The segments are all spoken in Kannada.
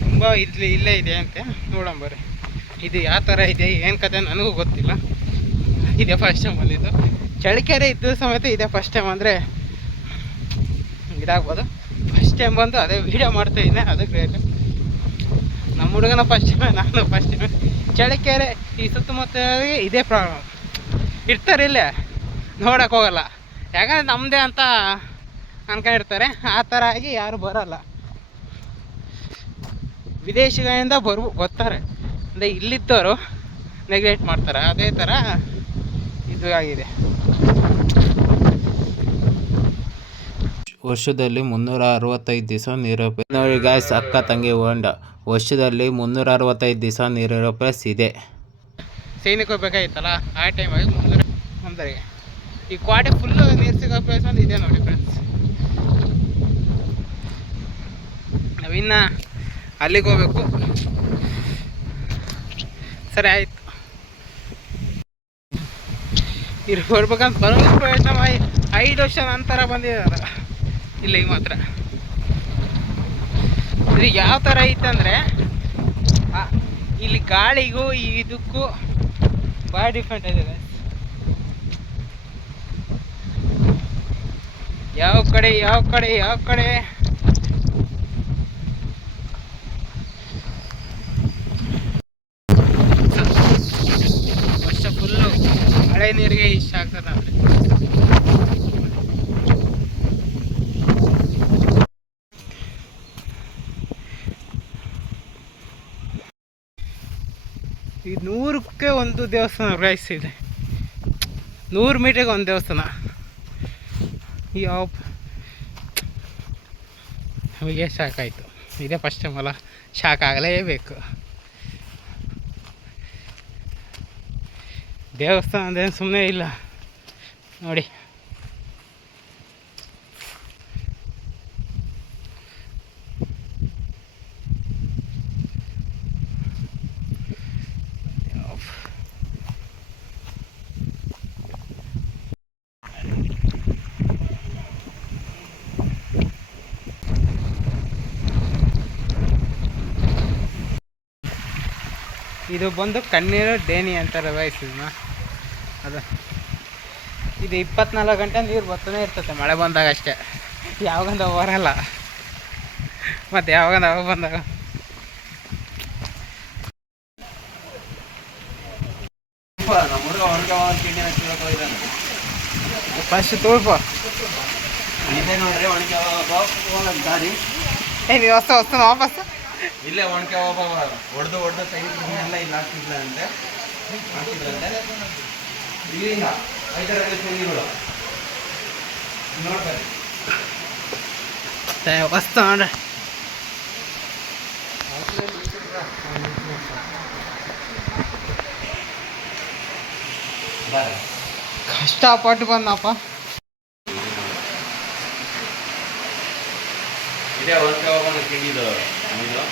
ತುಂಬ ಇಲ್ಲಿ ಇಲ್ಲೇ ಇದೆ ಅಂತೆ. ನೋಡೋಣ ಬರ್ರಿ. ಇದು ಯಾವ ಥರ ಇದೆ, ಏನು ಕತೆ ನನಗೂ ಗೊತ್ತಿಲ್ಲ. ಇದೆ ಫಸ್ಟ್ ಟೈಮ್ ಬಂದಿದ್ದು. ಚಳಿಕೆರೆ ಇದ್ದು ಸಮೇತ ಇದೆ ಫಸ್ಟ್ ಟೈಮ್ ಅಂದರೆ ಇದಾಗ್ಬೋದು. ಫಸ್ಟ್ ಟೈಮ್ ಬಂದು ಅದೇ ವೀಡಿಯೋ ಮಾಡ್ತಾ ಇದ್ದೆ ಅದಕ್ಕೆ ಗ್ರೇಟ್ ನಮ್ಮ ಹುಡುಗನ ಫಸ್ಟ್ ಟೈಮ್ ನಾನು ಫಸ್ಟ್ ಟೈಮ್ ಚಳಿಕೆರೆ ಈ ಸುತ್ತಮುತ್ತ ಇದೇ ಪ್ರಾಬ್ಲಮ್ ಇರ್ತಾರೆ ಇಲ್ಲೇ ನೋಡಕ್ಕೆ ಹೋಗಲ್ಲ. ಯಾಕಂದ್ರೆ ನಮ್ಮದೇ ಅಂತ ಅನ್ಕೊಂಡಿರ್ತಾರೆ. ಆ ಥರ ಆಗಿ ಯಾರು ಬರಲ್ಲ. ವಿದೇಶಗಳಿಂದ ಬರ್ಬೋ ಬರ್ತಾರೆ. ಅಂದರೆ ಇಲ್ಲಿದ್ದವರು ನೆಗ್ಲೆಕ್ಟ್ ಮಾಡ್ತಾರೆ. ಅದೇ ಥರ ಇದು ಆಗಿದೆ. ವರ್ಷದಲ್ಲಿ ಮುನ್ನೂರ ಅರವತ್ತೈದು ದಿವಸ ನೀರು ನೋಡಿ ಗಾಯ್ಸ್ ಅಕ್ಕ ತಂಗಿ ಹೊಂಡ. ವರ್ಷದಲ್ಲಿ ಮುನ್ನೂರ ಅರವತ್ತೈದು ದಿವಸ ನೀರಿರೋ ಪ್ಲೇಸ್ ಇದೆ. ಸೈನಿಕ ಬೇಕಾಗಿತ್ತಲ್ಲ ಆ ಟೈಮಾಗಿ ಮುಂದೆ ಮುಂದೆ ಈ ಕ್ವಾಡೆ ಫುಲ್ಲು ನೀರು ಸಿಗೋ ಪ್ಲೇಸ್ ಒಂದು ಇದೆ ನೋಡಿ ಫ್ರೆಂಡ್ಸ್ ನಾವಿನ್ನ ಅಲ್ಲಿಗೆ ಹೋಗ್ಬೇಕು. ಸರಿ ಆಯ್ತು. ಇಲ್ಲಿ ಬರ್ಬೇಕಂತ ಬರೋ ಪ್ರಯತ್ನ ಮಾಡಿ. ಐದು ವರ್ಷ ನಂತರ ಬಂದಿದ್ದಾರೆ. ಈಗ ಮಾತ್ರ. ಇದು ಯಾವ ಥರ ಐತಂದರೆ ಇಲ್ಲಿ ಗಾಳಿಗೂ ಇದಕ್ಕೂ ಭಾಳ ಡಿಫ್ರೆಂಟ್ ಇದೆ ಯಾವ ಕಡೆ ಯಾವ ಕಡೆ ಯಾವ ಕಡೆ? ವರ್ಷ ಫುಲ್ಲು ಮಳೆ ನೀರಿಗೆ ಇಷ್ಟ ಆಗ್ತದೆ ಅಂದ್ರೆ ಈ ನೂರಕ್ಕೆ ಒಂದು ದೇವಸ್ಥಾನ ರೈಸ್ ಇದೆ. ನೂರು ಮೀಟರ್ಗೆ ಒಂದು ದೇವಸ್ಥಾನ. ಯಾವ ನಮಗೆ ಶಾಕಾಯಿತು ಇದೇ ಫಸ್ಟ್ ಟೈಮ್ ಅಲ್ಲ ಶಾಕ್ ಆಗಲೇಬೇಕು ದೇವಸ್ಥಾನ ಅಂದೇನು ಸುಮ್ಮನೆ ಇಲ್ಲ. ನೋಡಿ. ಇದು ಬಂದು ಕಣ್ಣೀರು ಡೇನಿ ಅಂತಾರೆ ವಯಸ್ಸು ಇದನ್ನ ಅದು. ಇದು ಇಪ್ಪತ್ನಾಲ್ಕು ಗಂಟೆ ನೀರು ಬರ್ತಾನೆ ಇರ್ತದೆ ಮಳೆ ಬಂದಾಗ ಅಷ್ಟೇ. ಯಾವಾಗಂದ ಬರಲ್ಲ. ಮತ್ತು ಯಾವಾಗಂದ ಅವಾಗ ಬಂದಾಗ? ಫಸ್ಟ್ ತೋಳ್ಪ ಏ ನೀವು ಹೊಸ ಹೊಸ ವಾಪಸ್ ಇಲ್ಲೇ ಒಣಕೆ ಒಬ್ಬ ಹೊಡೆದು ಹೊಡೆದು ತೆಗಿದ್ರನ್ನೆಲ್ಲ ಇಲ್ಲಿ ಹಾಕ್ತಿದ್ರಂತೆ ಹಾಕ್ತಿದ್ರಂತೆ ಇಲ್ಲಿಂದ ಐದರಲ್ಲಿ ತೆಗಿಗಳು ನೋಡ್ತಾರೆ ಹೊಸ್ತ ನೋಡ್ರಿ ಕಷ್ಟಪಟ್ಟು ಬಂದಪ್ಪ. ಇದೇ ಒಣಕೆ ಹೋಗೋಣ ತಿಂಡಿದ್ದು ಇದು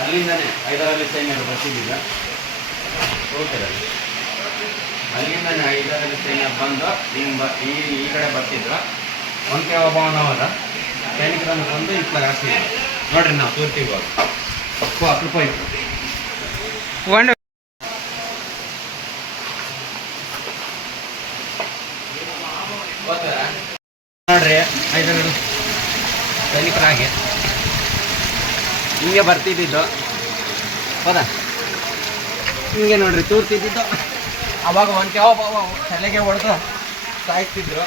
ಅಲ್ಲಿಂದನೇ ಐದರಲ್ಲಿ ಸೈನ್ಯರು ಬರ್ತಿದ್ದಿದ್ದ ಹೋಗ್ತಾರೆ ಅಲ್ಲಿಂದನೇ ಐದರಲ್ಲಿ ಸೈನ್ಯ ಬಂದು ಹಿಂಗೆ ಈ ಈ ಕಡೆ ಬರ್ತಿದ್ರು. ಒನಕೆ ಒಬ್ಬವನವರ ಸೈನಿಕರನ್ನು ಬಂದು ಇತ್ಲಾಗ ಹಾಕ್ತಿದ್ರು ನೋಡ್ರಿ ನಾವು ತೋರ್ತೀವಿ ಅಪರೂಪ ಇತ್ತು ಒಂದು ನೋಡ್ರಿ ಐದರಲ್ಲಿ ಸೈನಿಕರಾಗಿ ಹಿಂಗೆ ಬರ್ತಿದ್ದಿದ್ದು. ಹೌದಾ. ಹಿಂಗೆ ನೋಡ್ರಿ, ತೂರ್ತಿದ್ದಿದ್ದು. ಅವಾಗ ಒಂದು ಒಬ್ಬ ತಲೆಗೆ ಹೊಡೆದು ಸಾಯ್ತಿದ್ರು.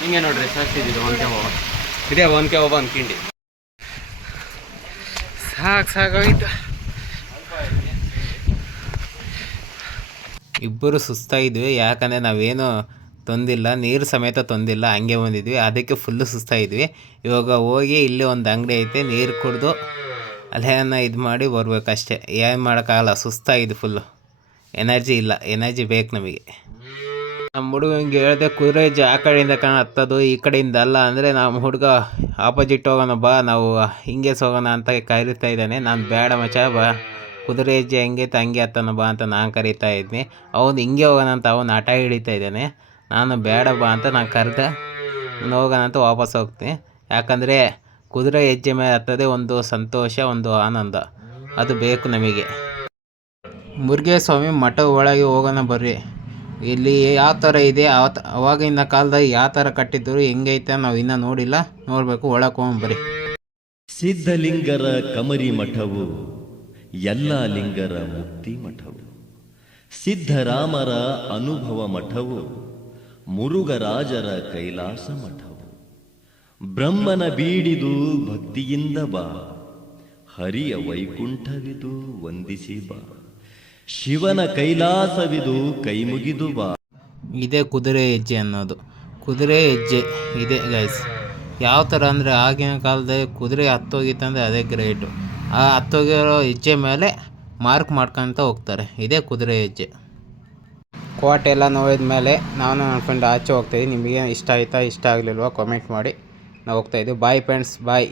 ಹಿಂಗೆ ನೋಡ್ರಿ, ಸಾಯ್ತಿದ್ದಿದ್ದು ಒಂದು ಒಬ್ಬ ಇದೇ ಒನಕೆ ಒಬ್ಬ ಅನ್ಕಿಂಡಿ ಸಾಕು ಸಾಕಾಗಿತ್ತು ಇಬ್ಬರು ಸುಸ್ತಾಗಿದ್ವಿ, ಯಾಕಂದರೆ ನಾವೇನು ತಂದಿಲ್ಲ, ನೀರು ಸಮೇತ ತೊಂದಿಲ್ಲ, ಹಂಗೆ ಬಂದಿದ್ವಿ. ಅದಕ್ಕೆ ಫುಲ್ಲು ಸುಸ್ತಾಯಿದ್ವಿ ಇವಾಗ ಹೋಗಿ ಇಲ್ಲಿ ಒಂದು ಅಂಗಡಿ ಐತೆ, ನೀರು ಕುಡಿದು ಅಲ್ಲೇನ ಇದು ಮಾಡಿ ಬರಬೇಕಷ್ಟೆ. ಏನು ಮಾಡೋಕ್ಕಾಗಲ್ಲ ಸುಸ್ತಾಗಿದೆ ಫುಲ್ಲು ಎನರ್ಜಿ ಇಲ್ಲ ಎನರ್ಜಿ ಬೇಕು ನಮಗೆ. ನಮ್ಮ ಹುಡುಗಂಗೆ ಹೇಳಿದೆ ಕುದುರೆ ಆ ಕಡೆಯಿಂದ ಕಣ ಹತ್ತೋದು, ಈ ಕಡೆಯಿಂದ ಅಲ್ಲ ಅಂದರೆ ನಮ್ಮ ಹುಡುಗ ಆಪೋಸಿಟ್ ಹೋಗೋಣ, ಬಾ, ನಾವು ಹಿಂಗೆ ಹೋಗೋಣ ಅಂತ ಕರಿತಾ ಇದ್ದಾನೆ. ನಾನು ಬೇಡ ಮಚ ಬಾ. ಕುದುರೆ ಹೆಜ್ಜೆ ಹೆಂಗೆ ಹಂಗೆ ಹತ್ತೋಣ, ಬಾ ಅಂತ ನಾನು ಕರೀತಾ ಇದ್ನಿ. ಅವನು ಹಿಂಗೆ ಹೋಗೋಣ ಅಂತ ಅವನು ಆಟ ಹಿಡಿತಾ ಇದ್ದಾನೆ. ನಾನು ಬೇಡ ಬಾ ಅಂತ ನಾನು ಕರೆದೆ. ಹೋಗೋಣ ಅಂತ ವಾಪಸ್ ಹೋಗ್ತೀನಿ. ಯಾಕಂದರೆ ಕುದುರೆ ಹೆಜ್ಜೆ ಮೇಲೆ ಹತ್ತದೆ ಒಂದು ಸಂತೋಷ, ಒಂದು ಆನಂದ. ಅದು ಬೇಕು ನಮಗೆ. ಮುರುಘೇಶ ಸ್ವಾಮಿ ಮಠ ಒಳಗೆ ಹೋಗೋಣ ಬರ್ರಿ. ಇಲ್ಲಿ ಯಾವ ಥರ ಇದೆ? ಆವ ಅವಾಗಿನ ಕಾಲದಾಗ ಯಾವ ಥರ ಕಟ್ಟಿದ್ದರು? ಹೆಂಗೈತೆ ನಾವು ಇನ್ನೂ ನೋಡಿಲ್ಲ. ನೋಡಬೇಕು, ಒಳಗೆ ಬರ್ರಿ. ಸಿದ್ಧಲಿಂಗರ ಕಮರಿ ಮಠವು ಎಲ್ಲ ಲಿಂಗರ ಮುಕ್ತಿ ಮಠವು. ಸಿದ್ಧರಾಮರ ಅನುಭವ ಮಠವು ಮುರುಘರಾಜರ ಕೈಲಾಸ ಮಠವು. ಬ್ರಹ್ಮನ ಬೀಡಿದು ಭಕ್ತಿಯಿಂದ ಬಾ. ಹರಿಯ ವೈಕುಂಠವಿದು ವಂದಿಸಿ ಬಾ. ಶಿವನ ಕೈಲಾಸವಿದು ಕೈಮುಗಿದು ಬಾ. ಇದೇ ಕುದುರೆ ಹೆಜ್ಜೆ ಅನ್ನೋದು. ಕುದುರೆ ಹೆಜ್ಜೆ. ಇದೆ ಗೈಸ್ ಯಾವ ಥರ ಅಂದರೆ ಆಗಿನ ಕಾಲದಲ್ಲಿ ಕುದುರೆ ಹತ್ತೋಗಿತ್ತಂದರೆ ಅದೇ ಗ್ರೇಟು. ಆ ಹತ್ತೋಗಿರೋ ಹೆಜ್ಜೆ ಮೇಲೆ ಮಾರ್ಕ್ ಮಾಡ್ಕೊತ ಹೋಗ್ತಾರೆ. ಇದೇ ಕುದುರೆ ಹೆಜ್ಜೆ. ಕೋಟೆ ಎಲ್ಲ ನೋಡಿದ ಮೇಲೆ ನಾನು ನನ್ನ ಫ್ರೆಂಡ್ ಆಚೆ ಹೋಗ್ತಾಯಿದ್ವಿ ನಿಮಗೆ ಇಷ್ಟ ಆಯಿತಾ, ಇಷ್ಟ ಆಗಲಿಲ್ವಾ ಕಾಮೆಂಟ್ ಮಾಡಿ. ನಾವು ಹೋಗ್ತಾಯಿದ್ವಿ ಬಾಯ್ ಫ್ರೆಂಡ್ಸ್ ಬಾಯ್